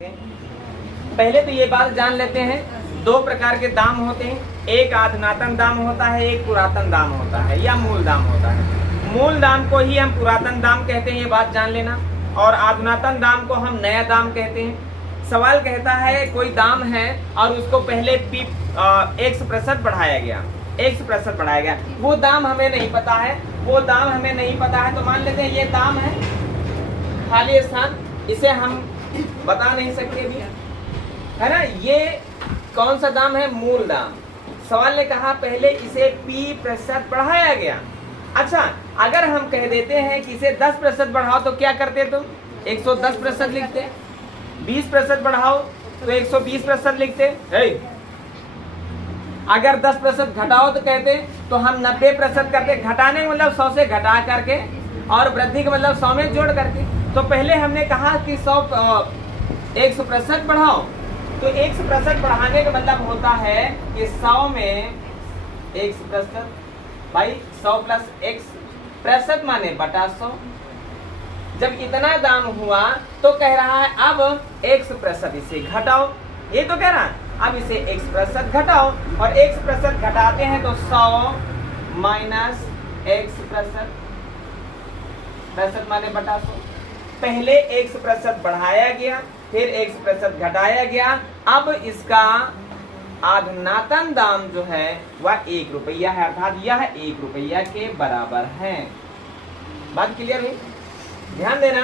पहले तो ये बात जान लेते हैं, दो प्रकार के दाम होते हैं। एक अधुनातन दाम होता है, एक पुरातन दाम होता है या मूल दाम होता है। मूल दाम को ही हम पुरातन दाम कहते हैं, ये बात जान लेना। और अधुनातन दाम को हम नया दाम कहते हैं। सवाल कहता है कोई दाम है और उसको पहले x% बढ़ाया गया, x% बढ़ाया गया, वो दाम हमें नहीं पता है, वो दाम हमें नहीं पता है। तो मान लेते हैं ये दाम है, खाली स्थान, इसे हम बता नहीं सकते भी, है ना। ये कौन सा दाम है? मूल दाम। सवाल ने कहा पहले इसे p% बढ़ाया गया। अच्छा, अगर हम कह देते हैं कि इसे 10% बढ़ाओ तो क्या करते तुम? 110% लिखते। 20% बढ़ाओ तो 120% लिखते। अगर 10% घटाओ तो कहते तो हम 90% करते। घटाने का मतलब 100 से घटा करके और वृद्धि का मतलब 100 में जोड़ करके। तो पहले हमने कहा कि 100% बढ़ाओ, तो 100% बढ़ाने का मतलब होता है कि 100 में 100%, भाई 100 प्लस x% माने बटा 100। जब इतना दाम हुआ तो कह रहा है अब 1% इसे घटाओ। ये तो कह रहा है अब इसे 1% घटाओ, और 1% घटाते हैं तो 100 माइनस x% माने बटा 100। पहले 1% बढ़ाया गया, फिर 1% घटाया गया। अब इसका अधुनातन दाम जो है वह 1 रुपया है, अर्थात यह 1 रुपया के बराबर है। बात क्लियर हुई? ध्यान देना,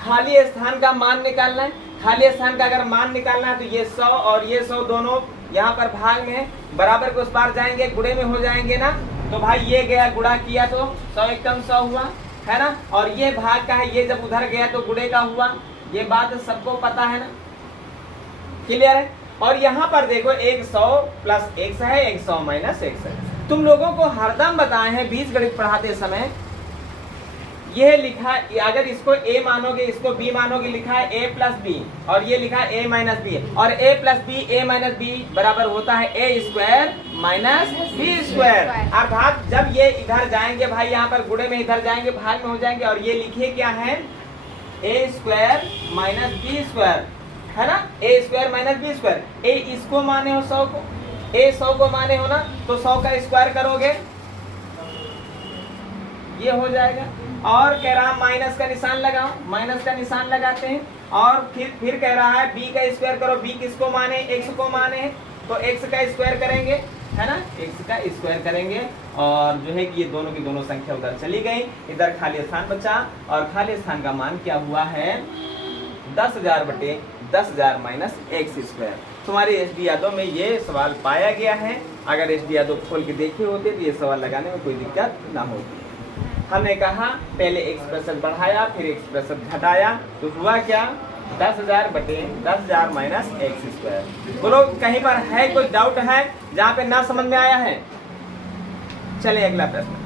खाली स्थान का मान निकालना है। खाली स्थान का अगर मान निकालना है तो ये 100 और ये 100 दोनों यहाँ पर भाग में है, बराबर के उस पार जाएंगे, गुणे में हो जाएंगे ना। तो भाई ये गया, गुणा किया तो 100 एकम 100 हुआ, है ना। और ये भाग का है, ये जब उधर गया तो गुणे का हुआ। ये बात सबको पता है ना, क्लियर है। और यहाँ पर देखो 100 प्लस x है, 100 माइनस x है। तुम लोगों को हरदम बताए हैं बीजगणित पढ़ाते समय, यह लिखा, अगर इसको a मानोगे, इसको b मानोगे, लिखा है a प्लस बी, और ये लिखा है a माइनस बी, और a plus B, a minus B बराबर होता है a square minus B square. अर्थात जब ये इधर जाएंगे भाई, यहाँ पर गुणे में इधर जाएंगे, भाग में हो जाएंगे, और ये लिखिए क्या है? a square minus B square, है ना। a square minus B square. a इसको माने हो 100 को, a 100 को माने हो ना, तो 100 का स्क्वायर करोगे, ये हो जाएगा। और कह रहा है माइनस का निशान लगाओ, माइनस का निशान लगाते हैं। और फिर कह रहा है b का स्क्वायर करो। b किसको माने? x को माने, तो x का स्क्वायर करेंगे, है ना, x का स्क्वायर करेंगे। और जो है कि ये दोनों की दोनों संख्या उधर चली गई, इधर खाली स्थान बचा, और खाली स्थान का मान क्या हुआ है? 10,000 बटे 10,000 माइनस x स्क्वायर। तुम्हारे एसडी यादव में ये सवाल पाया गया है। अगर एसडी यादव खोल के देखे होते तो ये सवाल लगाने में कोई दिक्कत ना होती। हमने कहा पहले 1% बढ़ाया, फिर 1% घटाया, तो हुआ क्या? 10,000 बटे 10,000 माइनस x स्क्वायर। बोलो कहीं पर है कोई डाउट है जहाँ पे ना समझ में आया है? चलिए अगला प्रश्न।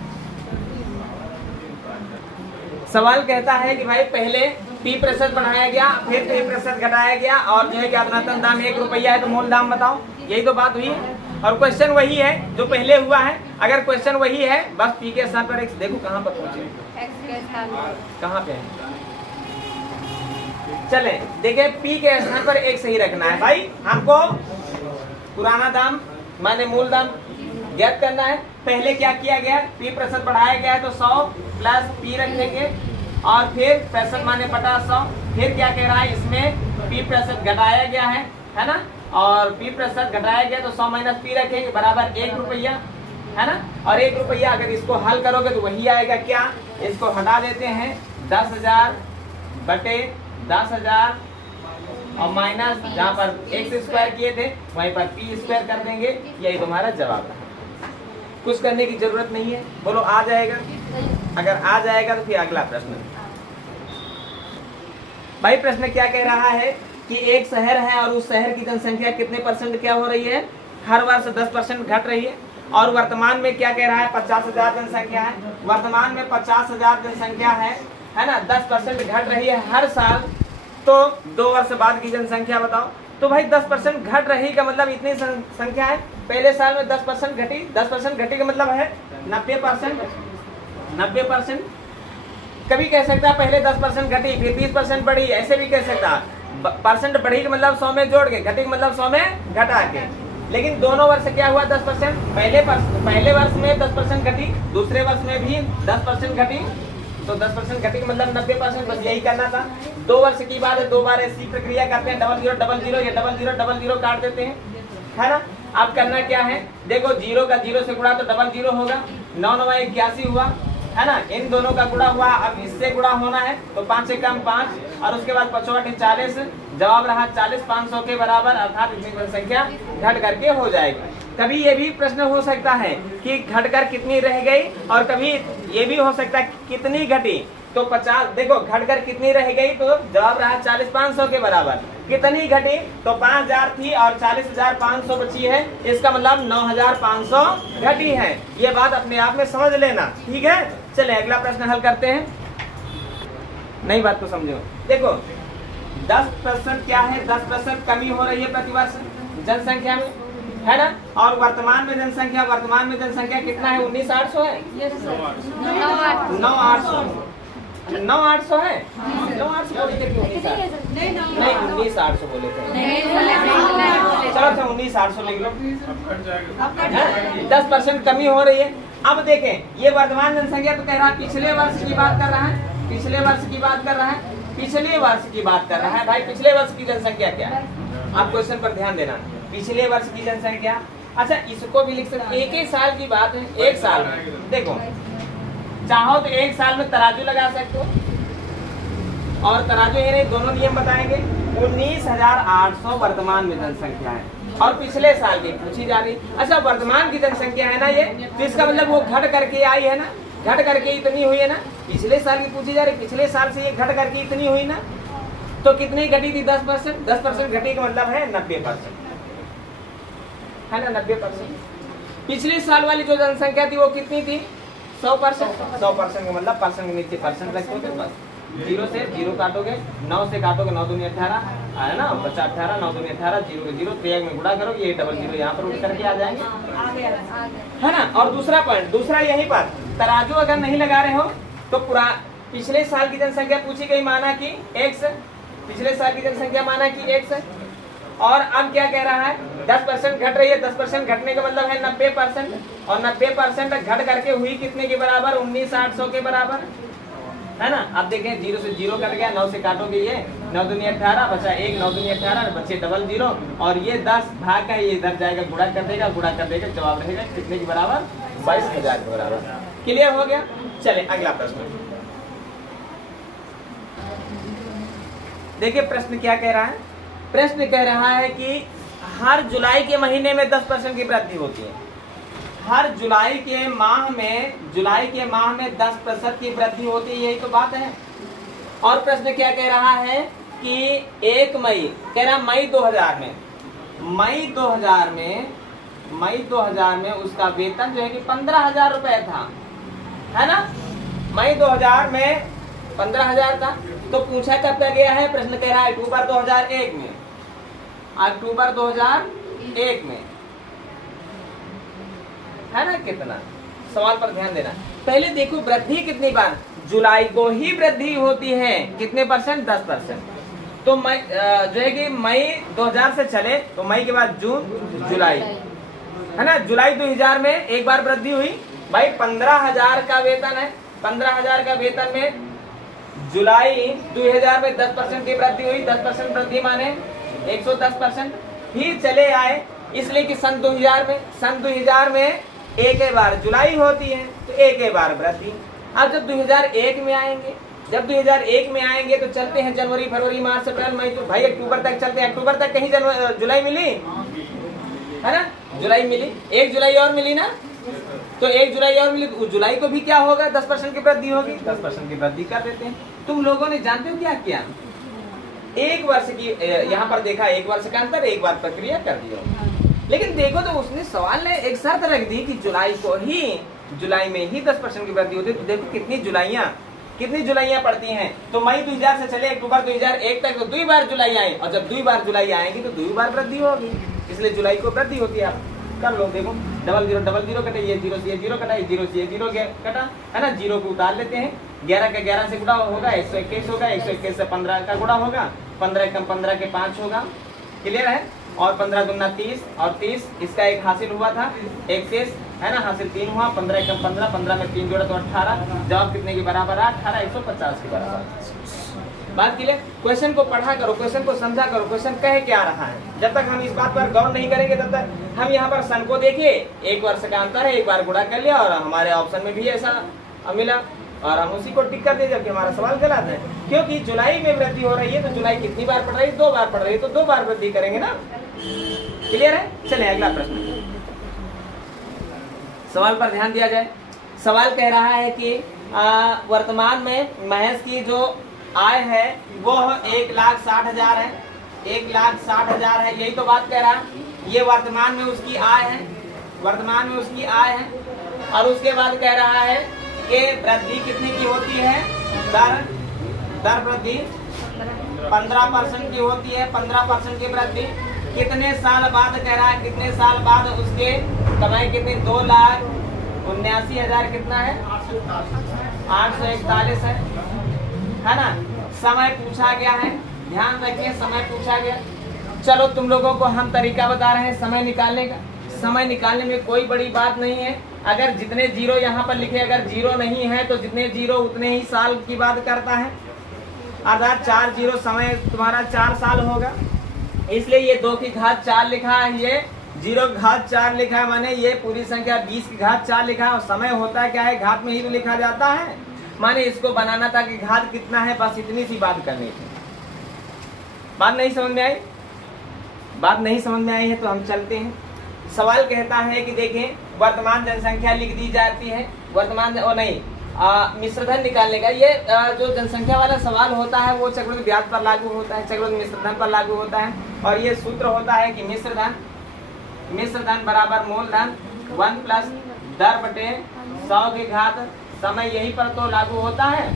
सवाल कहता है कि भाई पहले p% बढ़ाया गया, फिर p% घटाया गया, और जो है कि अधुनातन दाम 1 रुपया है, तो मूल दाम बताओ। यही तो बात हुई, और क्वेश्चन वही है जो पहले हुआ है। अगर क्वेश्चन वही है, बस p के स्थान पर x, देखो कहाँ पर पहुंचे, x के स्थान पर कहाँ पे है। चले देखिए, p के स्थान पर x सही रखना है भाई। हमको पुराना दाम माने मूल दाम ज्ञात करना है। पहले क्या किया गया? p% बढ़ाया गया है, तो 100 प्लस p रखेंगे, और फिर % माने बटा 100। फिर क्या कह रहा है? इसमें p% घटाया गया है ना, और p% घटाया गया तो 100 माइनस p रखेंगे, बराबर 1 रुपया, है ना। और 1 रुपया अगर इसको हल करोगे तो वही आएगा क्या? इसको हटा देते हैं, 10,000 बटे 10,000, और माइनस जहाँ पर x स्क्वायर किए थे वहीं पर p स्क्वायर कर देंगे। यही तुम्हारा जवाब है, कुछ करने की जरूरत नहीं है। बोलो आ जाएगा? अगर आ जाएगा तो फिर अगला प्रश्न। भाई प्रश्न क्या कह रहा है कि एक शहर है और उस शहर की जनसंख्या कितने % क्या हो रही है? हर वर्ष 10% घट रही है। और वर्तमान में क्या कह रहा है? 50,000 जनसंख्या है। वर्तमान में 50,000 जनसंख्या है ना, 10% घट रही है हर साल। तो 2 वर्ष बाद की जनसंख्या बताओ। तो भाई 10% घट रही का मतलब इतनी संख्या है। पहले साल में 10% घटी, 10% घटी का मतलब है 90%। 90% कभी कह सकता है पहले 10% घटी, फिर 20% बढ़ी, ऐसे भी कह सकता। परसेंट बढ़ी का मतलब 100 में जोड़ के, घटी का मतलब 100 में घटा के। लेकिन दोनों वर्ष क्या हुआ 10%, पहले वर्ष में 10% घटी, दूसरे वर्ष में भी 10% घटी, तो 10% घटी मतलब 90%, बस यही करना था। 2 वर्ष की बात है, 2 बार ऐसी प्रक्रिया करते हैं, 0000 या 0000 काट देते हैं, है ना। अब करना क्या है, देखो 0 का 0 से गुणा तो 00 होगा, 9 9 81 हुआ, है ना। इन दोनों का गुणा हुआ, अब इससे गुणा होना है तो 5 से कम 5 और उसके बाद 5 8 40, जवाब रहा 40, 500 के बराबर, अर्थात इतनी संख्या घट करके हो जाएगी। कभी ये भी प्रश्न हो सकता है कि घटकर कितनी रह गई, और कभी ये भी हो सकता है कितनी घटी, तो 50, देखो घटकर कितनी रह गई तो जवाब रहा 40, 500 के बराबर। कितनी घटी तो 5000 थी और 40,500 बची है, इसका मतलब 9500 घटी है। ये बात अपने आप में समझ लेना, ठीक है। चले अगला प्रश्न हल करते हैं। नई बात को समझो, देखो 10% क्या है, 10% कमी हो रही है प्रतिवर्ष जनसंख्या में, है ना। और वर्तमान में जनसंख्या कितना है, 19,800 है, 9,800 9,800 है, 9,800 बोले थे, नहीं 19,800 बोले थे, चलो अच्छा 19,800 लिख लो। 10% कमी हो रही है। अब देखें ये वर्तमान जनसंख्या तो कह रहा है पिछले वर्ष की बात कर रहा है, पिछले वर्ष की बात कर रहा है, पिछले वर्ष की बात कर रहा है। भाई पिछले वर्ष की जनसंख्या क्या है, आप क्वेश्चन पर ध्यान देना, पिछले वर्ष की जनसंख्या। अच्छा इसको भी लिख सकते, एक ही साल की बात है, एक साल में देखो चाहो तो एक साल में तराजू लगा सकते हो, और तराजू ही नहीं दोनों नियम बताएंगे। 19,800 वर्तमान में जनसंख्या है और पिछले साल की पूछी जा रही। अच्छा वर्तमान की जनसंख्या है ना ये, तो इसका मतलब वो घट करके आई है ना, घट करके इतनी हुई है ना। पिछले साल की पूछी जा रही, पिछले साल से ये घट करके इतनी हुई ना, तो कितनी घटी थी 10%, 10% घटी का मतलब है 90%, है ना 90%। पिछले साल वाली जो जनसंख्या थी वो कितनी थी 100%, 100% का मतलब परसेंट के नीचे परसेंट रखोगे, बस 0 से 0 काटोगे, 9 से काटोगे 9 दूनी 18 है ना, 50 18, 9 दूनी 18, 0 के 0 3 में गुणा करोगे, ये 00 यहाँ पर उठ करके आ जाएंगे, है ना। और दूसरा पॉइंट, दूसरा यही बात, तराजू अगर नहीं लगा रहे हो तो पिछले साल की जनसंख्या पूछी गई माना कि x, पिछले साल की जनसंख्या माना कि x, और अब क्या कह रहा है 10% घट रही है, 10% घटने का मतलब है 90%, और 90% घट करके हुई कितने के बराबर, 19,800 के बराबर, है ना। अब देखें 0 से 0 कट गया, 9 से काटोगे ये 9 दूनी 18, बचा 1, 9 दूनी 18, बचे 00, और ये 10 भाग का ये इधर जाएगा, गुणा कर देगा, जवाब रहेगा कितने के बराबर, 22,000 के बराबर। क्लियर हो गया। चले अगला प्रश्न देखिए, प्रश्न क्या कह रहा है। प्रश्न कह रहा है कि हर जुलाई के महीने में 10% की वृद्धि होती है, हर जुलाई के माह में 10% की वृद्धि होती है, यही तो बात है। और प्रश्न क्या कह रहा है कि 1 मई, कह रहा मई 2000 में उसका वेतन जो है कि 15,000 रुपए था, है ना। मई 2000 में 15,000 था, तो पूछा कब का गया है, प्रश्न कह रहा है अक्टूबर 2001 में, अक्टूबर 2001 में, है ना। कितना, सवाल पर ध्यान देना। पहले देखो वृद्धि कितनी बार, जुलाई को ही वृद्धि होती है, कितने परसेंट, 10%। तो मई जो है कि मई 2000 से चले तो मई के बाद जून जुलाई, है ना। जुलाई 2000 में एक बार वृद्धि हुई, भाई 15,000 का वेतन है, 15,000 का वेतन में जुलाई 2000 में 10% की वृद्धि हुई, 10% वृद्धि माने 110%। फिर चले आए, इसलिए कि सन 2000 में एक ही बार जुलाई होती है, तो एक ही बार वृद्धि। अब जब 2001 में आएंगे, तो चलते हैं जनवरी, फरवरी, मार्च, अप्रैल, मई, तो भाई अक्टूबर तक चलते हैं। अक्टूबर तक कहीं जुलाई मिली, है ना, जुलाई मिली, 1 जुलाई और मिली ना, तो 1 जुलाई और मिली, तो जुलाई को भी क्या होगा, 10% की वृद्धि होगी, 10% की वृद्धि कर देते हैं। तुम लोगों ने जानते हो क्या किया, 1 वर्ष की यहाँ पर देखा, 1 वर्ष का अंतर, एक बार प्रक्रिया कर दिया। लेकिन देखो तो उसने सवाल ने एक शर्त रख दी कि जुलाई में ही 10% की वृद्धि होती है। तो देखो कितनी जुलाइयां पड़ती हैं, तो मई 2000 से चले अक्टूबर 2001 तक, तो 2 बार जुलाई आई, और जब 2 बार जुलाई आएंगी तो 2 बार वृद्धि होगी, इसलिए जुलाई को वृद्धि होती है। आप कर लो, देखो 0000 कटे, ये 0 से 0 कटा, 0 से 0 कटा, है ना। 0 को उतार लेते हैं, 11 का 11 से गुणा होगा 121 होगा, 121 से 15 का गुणा होगा, 15 कम 15 के 5 होगा, क्लियर है। और 15 दूना 30 और 30 इसका एक हासिल हुआ था 31 है ना, हासिल 3 हुआ। 15 कम 15, 15 में 3 जोड़ा तो 18। जवाब कितने के बराबर आ? 18 150 के बराबर। बात क्लियर। क्वेश्चन को पढ़ा करो, क्वेश्चन को समझा करो, क्वेश्चन कह क्या रहा है। जब तक हम इस बात पर गौर नहीं करेंगे तब तक हम यहाँ पर सन को देखिए, 1 वर्ष का अंतर है, एक बार गुणा कर लिया और हमारे ऑप्शन में भी ऐसा मिला और हम उसी को टिक कर दिए जबकि हमारा सवाल गलत है। क्योंकि जुलाई में वृद्धि हो रही है तो जुलाई कितनी बार पढ़ रही है? 2 बार पढ़ रही है, तो 2 बार वृद्धि करेंगे ना। क्लियर है। चलिए अगला प्रश्न, सवाल पर ध्यान दिया जाए। सवाल कह रहा है कि वर्तमान में महेश की जो आय है वो 1,60,000 है, 1,60,000 है, यही तो बात कह रहा है। ये वर्तमान में उसकी आय है, वर्तमान में उसकी आय है। और उसके बाद कह रहा है कि वृद्धि कितने की होती है? दर वृद्धि 15% की होती है, 15% की वृद्धि। कितने साल बाद कह रहा है, कितने साल बाद उसके कमाई कितनी? 2,79,000 कितना है? 841 है ना। समय पूछा गया है, ध्यान रखिए समय पूछा गया। चलो तुम लोगों को हम तरीका बता रहे हैं समय निकालने का। समय निकालने में कोई बड़ी बात नहीं है। अगर जितने जीरो यहाँ पर लिखे, अगर जीरो नहीं है तो जितने जीरो उतने ही साल की बात करता है, अर्थात 4 जीरो समय तुम्हारा 4 साल होगा। इसलिए ये 2 की घात 4 लिखा है, ये 0 की घात 4 लिखा है, माने ये पूरी संख्या 20 की घात 4 लिखा है। और समय होता है क्या है? घात में ही तो लिखा जाता है। माने इसको बनाना था कि घात कितना है, बस इतनी सी बात करनी थी। बात नहीं समझ में आई? बात नहीं समझ में आई है तो हम चलते हैं। सवाल कहता है कि देखें वर्तमान जनसंख्या लिख दी जाती है, वर्तमान ओ नहीं मिश्रधन निकालने का। ये जो जनसंख्या वाला सवाल होता है वो चक्रवृद्धि ब्याज पर लागू होता है, चक्रवृद्धि मिश्रधन पर लागू होता है। और ये सूत्र होता है कि मिश्रधन बराबर मूलधन 1 प्लस दर बटे 100 की घात समय, यही पर तो लागू होता है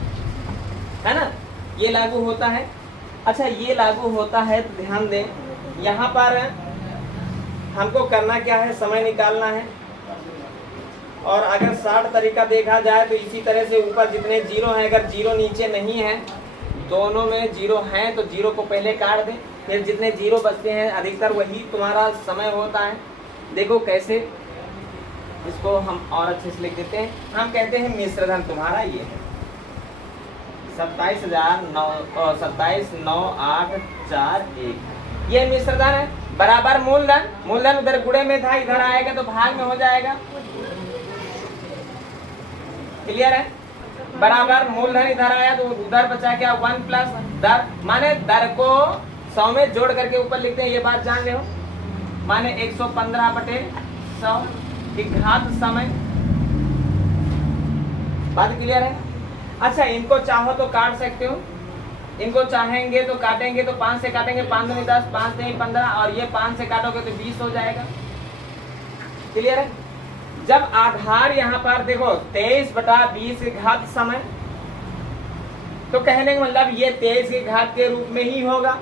ना, ये लागू होता है। अच्छा ये लागू होता है तो ध्यान दें, यहाँ पर हमको करना क्या है? समय निकालना है। और अगर 60 तरीका देखा जाए तो इसी तरह से ऊपर जितने जीरो हैं, अगर जीरो नीचे नहीं है, दोनों में जीरो हैं तो जीरो को पहले काट दें, फिर जितने जीरो बचते हैं अधिकतर वही तुम्हारा समय होता है। देखो कैसे, इसको हम और अच्छे से लिख देते हैं। हम कहते हैं मिश्रधन तुम्हारा ये है 27,908,4,1, ये मिश्रधन है बराबर मूलधन। मूलधन उधर गुणे में था, इधर आएगा तो भाग में हो जाएगा। क्लियर है। बराबर मूलधन इधर आया तो उधर बचा क्या? 1 प्लस दर, माने दर को 100 में जोड़ करके ऊपर लिखते हैं, ये बात जान ले हो। माने 115/100 की घात समय। बात क्लियर है। अच्छा इनको चाहो तो काट सकते हो, इनको चाहेंगे तो काटेंगे तो 5 से काटेंगे, 5 दूनी 10, 5 नहीं 15, और ये 5 से काटोगे तो 20 हो जाएगा। क्लियर है। जब आधार यहाँ पर देखो 23/20 की घात समय, तो कहने का मतलब ये 23 की घात के रूप में ही होगा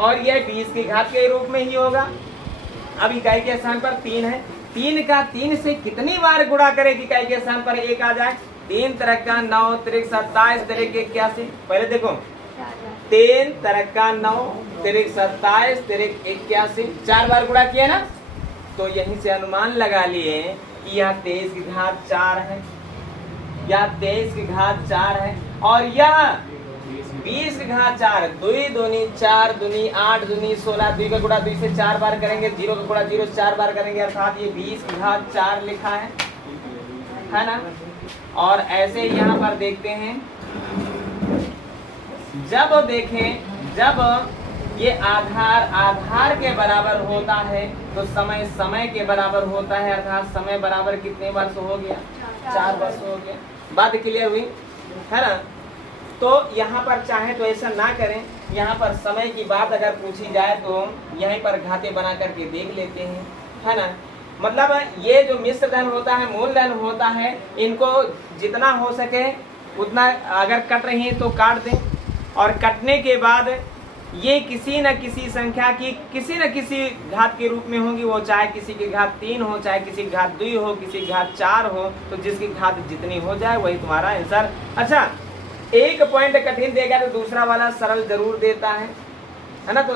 और ये 20 की घात के रूप में ही होगा। अब इकाई के स्थान पर 3 है, 3 का 3 से कितनी बार गुणा करें कि इकाई के स्थान पर 1 आ जाए? 3 तरह का 9 तिरक 27 तिरक 81। पहले देखो 3 तरह का 9 तिरक 27 तिरक 81, 4 बार गुणा किया ना, तो यहीं से अनुमान लगा लिए कि यह 23 की घात 4 है, यह 23 की घात 4 है और यह 20 की घात 4। 2 दूनी 4 दूनी 8 दूनी 16, 2 का गुणा 2 से 4 बार करेंगे, 0 का गुणा 0 से 4 बार करेंगे, अर्थात ये 20 की घात 4 लिखा है ना। और ऐसे यहाँ पर देखते हैं, जब देखें जब ये आधार के बराबर होता है तो समय के बराबर होता है, अर्थात समय बराबर कितने वर्ष हो गया? 4 वर्ष हो गया। बात क्लियर हुई है ना। तो यहाँ पर चाहे तो ऐसा ना करें, यहाँ पर समय की बात अगर पूछी जाए तो यहीं पर घाते बना करके देख लेते हैं, है ना। मतलब ये जो मिश्रधन होता है, मूलधन होता है, इनको जितना हो सके उतना अगर कट रही है तो काट दें, और कटने के बाद ये किसी न किसी संख्या की किसी न किसी घात के रूप में होंगी, वो चाहे किसी की घात 3 हो, चाहे किसी की घात 2 हो, किसी की घात 4 हो, तो जिसकी घात जितनी हो जाए वही तुम्हारा आंसर। अच्छा एक पॉइंट कठिन देगा तो दूसरा वाला सरल जरूर देता है, है ना। तो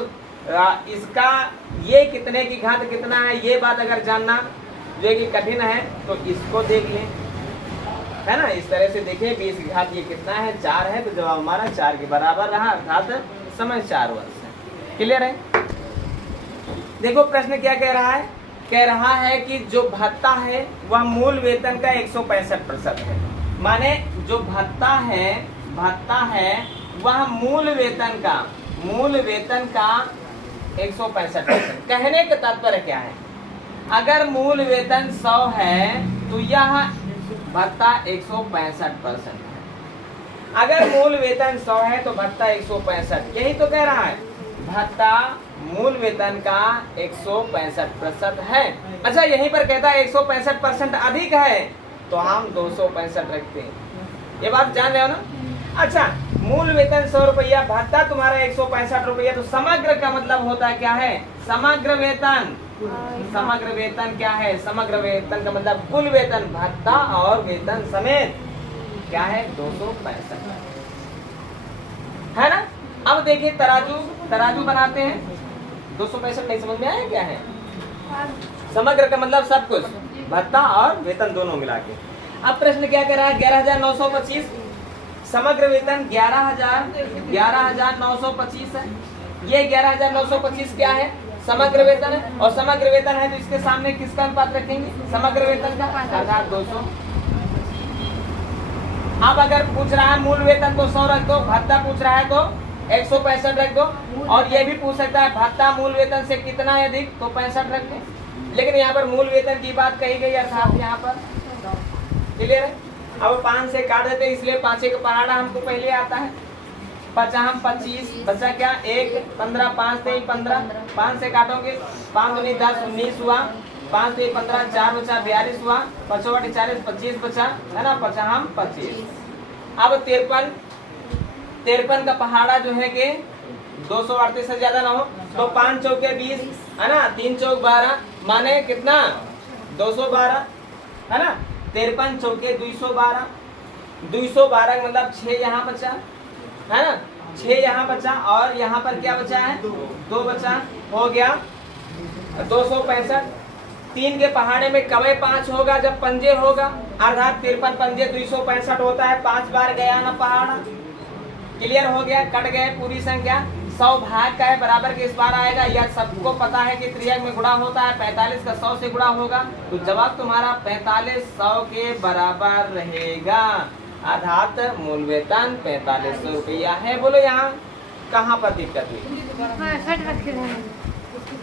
इसका ये कितने की घात कितना है, ये बात अगर जानना जो है कि कठिन है तो इसको देख लें, है ना। इस तरह से देखिए 20 की घात ये कितना है, 4 है, तो जवाब हमारा 4 के बराबर रहा, अर्थात समय 4 वर्ष है। क्लियर है। देखो प्रश्न क्या कह रहा है, कह रहा है कि जो भत्ता है वह मूल वेतन का 165% है। माने जो भत्ता है वह मूल वेतन का 165%। कहने का तात्पर्य क्या है, अगर मूल वेतन 100 है तो यह भत्ता 165% है। अगर मूल वेतन 100 है तो भत्ता 165, यही तो कह रहा है, भत्ता मूल वेतन का 165% है। अच्छा यहीं पर कहता है 165% अधिक है तो हम 265 रखते हैं। ये बात जान रहे हो ना। अच्छा मूल वेतन 100 रुपया, भत्ता तुम्हारा 165 रुपया, तो समग्र का मतलब होता है क्या है, समग्र वेतन। समग्र वेतन क्या है, समग्र वेतन का मतलब कुल वेतन, भत्ता और वेतन समेत क्या है, 265 है ना। अब देखिए तराजू बनाते हैं, 265 नहीं समझ में आया क्या है। समग्र का मतलब सब कुछ, भत्ता और वेतन दोनों मिला के। अब प्रश्न क्या कर रहा है, 11,925 समग्र वेतन 11,925 है। ये 11,925 क्या है, समग्र वेतन है, और समग्र वेतन है तो इसके सामने किसका अनुपात रखेंगे, समग्र वेतन का, अर्थात 200। अब अगर पूछ रहा है मूल वेतन तो 100 रख दो, भत्ता पूछ रहा है तो 165 रख दो, और ये भी पूछ सकता है भत्ता मूल वेतन से कितना है अधिक, तो 65 रख दो। लेकिन यहाँ पर मूल वेतन की बात कही गई, अर्थात यहाँ पर क्लियर है। अब 5 से काट देते, इसलिए 5 का पहाड़ा हमको पहले आता है। 5 25 बचा क्या, 1 15 5 3 15, 5 से काटोगे 5 दूनी 10 19 हुआ, 5 3 15 4 बचा 42 हुआ, 5 40 25 बचा, है ना, 5 25। अब 53 का पहाड़ा जो है कि 238 से ज्यादा ना हो, तो 5 चौके 20 है ना, 3 चौक 12, माने कितना 212 है ना। 53 चौके 212, 212 का मतलब 6 यहाँ बचा है ना, 6 यहाँ बचा, और यहाँ पर क्या बचा है, 2 बचा, हो गया 265। 3 के पहाड़े में कवे 5 होगा जब पंजे होगा, अर्थात 53 पंजे 265 होता है, 5 बार गया ना पहाड़ा। क्लियर हो गया, कट गए पूरी संख्या। 100 भाग का है, बराबर के इस बार आएगा, यह सबको पता है कि त्रियक में गुणा होता है, 45 का 100 से गुणा होगा, तो जवाब तुम्हारा 45 100 के बराबर रहेगा, अर्थात मूल वेतन 4500 रुपया है। बोलो यहाँ कहाँ पर दिक्कत हुई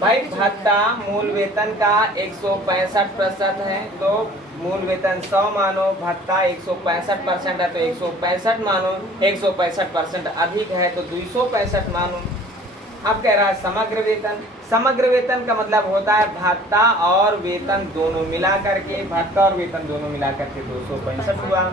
भाई, भत्ता मूल वेतन का 165% है, तो मूल वेतन 100 मानो, भत्ता 165% है तो 165 मानो, 165% अधिक है तो 265 मानो। अब कह रहा है समग्र वेतन, समग्र वेतन का मतलब होता है भत्ता और वेतन दोनों मिला करके, भत्ता और वेतन दोनों मिला करके 265 हुआ।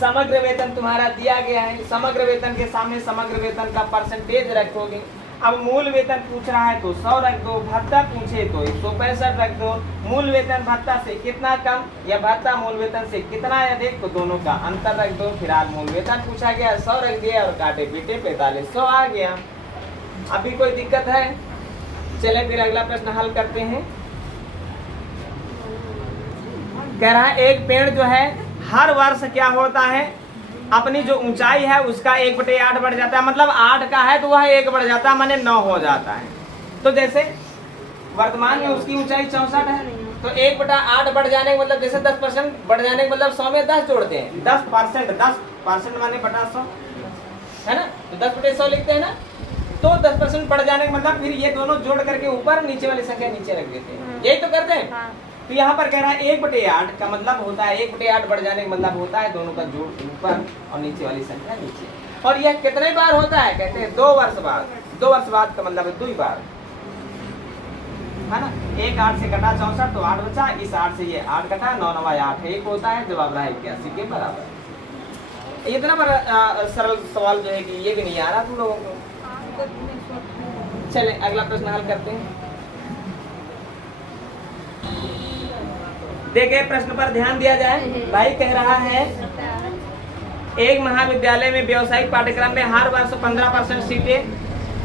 समग्र वेतन तुम्हारा दिया गया है, समग्र वेतन के सामने समग्र वेतन का परसेंटेज रखोगे। अब मूल वेतन पूछ रहा है तो 100 रख दो, भत्ता पूछे तो 165 रख दो। मूल वेतन भत्ता से कितना कम या भत्ता मूल वेतन से कितना अधिक, तो दोनों का अंतर रख दो। फिलहाल मूल वेतन पूछा गया 100 रख दिया और काटे पीटे 4500 आ गया। अभी कोई दिक्कत है? चले फिर अगला प्रश्न हल करते हैं। कह रहा है एक पेड़ जो है हर वर्ष क्या होता है, अपनी जो ऊंचाई है उसका 1/8 बढ़ जाता है, मतलब 8 का है तो वह 1 बढ़ जाता है, माने 9 हो जाता है। तो जैसे वर्तमान में उसकी ऊंचाई 64 है, तो 1/8 बढ़ जाने का मतलब जैसे 10% बढ़ जाने का मतलब 100 में 10 जोड़ते हैं, 10% माने बटा 100 है ना, तो 10/100 लिखते हैं ना। तो 10% बढ़ जाने का मतलब फिर ये दोनों जोड़ करके ऊपर नीचे वाली संख्या नीचे रख देते हैं, यही तो करते हैं। तो यहाँ पर कह रहा है 1/8 का मतलब होता है 1/8 बढ़ जाने का मतलब होता है दोनों का जोड़ ऊपर और नीचे वाली संख्या नीचे। और यह कितने बार होता है, कहते हैं 2 वर्ष बाद। 2 वर्ष बाद का मतलब है 2 बार है ना। 1 8 से कटा 64 तो 8 बचा, इस 8 से ये 8 कटा, 9 9 8 1 होता है, जवाब रहा 81 के बराबर। इतना बड़ा सरल सवाल जो है कि ये भी नहीं आ रहा तुम लोगों को। चले अगला प्रश्न हल करते हैं। देखिए प्रश्न पर ध्यान दिया जाए। भाई कह रहा है एक महाविद्यालय में व्यावसायिक पाठ्यक्रम में हर वर्ष 15% सीटें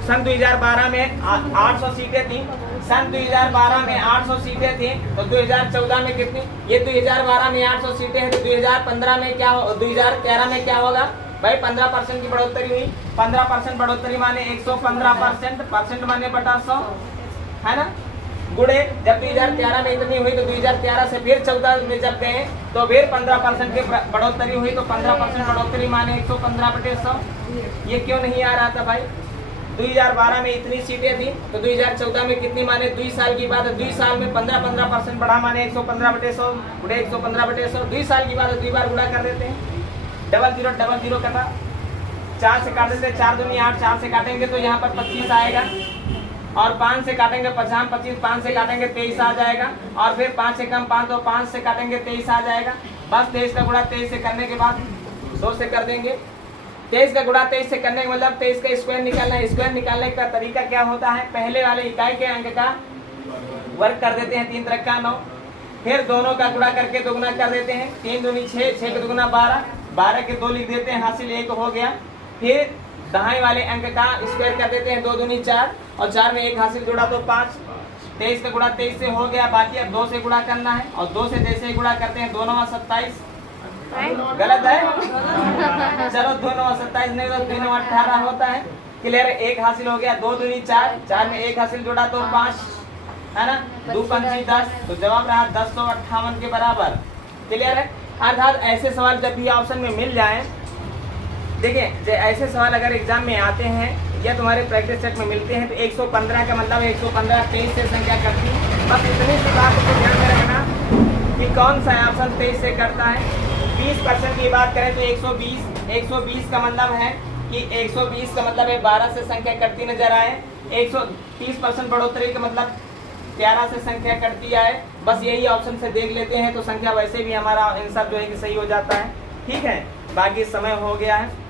सन 2012 में 800 सीटें थी, सन 2012 में 800 सीटें थी, तो 2014 में कितनी? ये 2012 में 800 सीटें हैं, तो 2015 में क्या 2013 में क्या होगा भाई? 15% की बढ़ोतरी हुई। 15% बढ़ोतरी माने 115%, परसेंट माने बटा 100, है ना? गुड़े जब 2013 में इतनी हुई तो 2013 से फिर 14 में जब गए तो फिर 15% की बढ़ोतरी हुई, तो 15% बढ़ोतरी माने 115/100। ये क्यों नहीं आ रहा था भाई? 2012 में इतनी सीटें थी तो 2014 में कितनी माने 2 साल की बात है, 2 साल में 15% बढ़ा माने 115/100 गुड़े 115/100। 2 साल की बात है, 2 बार गुणा कर देते हैं। डबल जीरो कटा, 4 से काट देते, 4 दूनी 8, 4 से काटेंगे तो यहाँ पर 25 आएगा, और 5 से काटेंगे 50, 25, 5 से काटेंगे 23 आ जाएगा, और फिर 5 से कम 5, तो 5 से काटेंगे 23 आ जाएगा। बस 23 का गुणा 23 से करने के बाद 2 से कर देंगे। 23 का गुणा 23 से करने का मतलब 23 का स्क्वायर निकालना है। स्क्वायर निकालने का तरीका क्या होता है? पहले वाले इकाई के अंक का वर्ग कर देते हैं, 3 3 9, फिर दोनों का गुणा करके दोगुना कर देते हैं, 3 दूनी 6, 6 के दोगुना 12, 12 के 2 लिख देते हैं, हासिल 1 हो गया। फिर दाएं वाले अंक का स्क्वायर कर देते हैं, 2 दूनी 4, और 4 में 1 हासिल जोड़ा तो 5। 23 का गुणा 23 से हो गया, बाकी अब 2 से गुणा करना है, और 2 से जैसे ही गुणा करते हैं 2 9 27, गलत है? चलो 2 9 27 नहीं तो 3 9 18 होता है। क्लियर? 1 हासिल हो गया, 2 दूनी 4, 4 में 1 हासिल जोड़ा तो 5, है ना? 2 पंची 10, तो जवाब रहा 1058 के बराबर। क्लियर है? अर्थात ऐसे सवाल जब भी ऑप्शन में मिल जाए, देखिए ऐसे सवाल अगर एग्जाम में आते हैं या तुम्हारे प्रैक्टिस सेट में मिलते हैं तो 115 का मतलब 115 23 से संख्या करती है। बस इतनी सी बात को ध्यान में रखना कि कौन सा ऑप्शन 23 से करता है। 20% की बात करें तो 120 का मतलब है कि 120 का मतलब है 12 से संख्या कटती नजर आए। 130% बढ़ोतरी का मतलब 11 से संख्या कटती आए। बस यही ऑप्शन से देख लेते हैं तो संख्या वैसे भी हमारा आंसर जो है कि सही हो जाता है। ठीक है, बाकी समय हो गया है।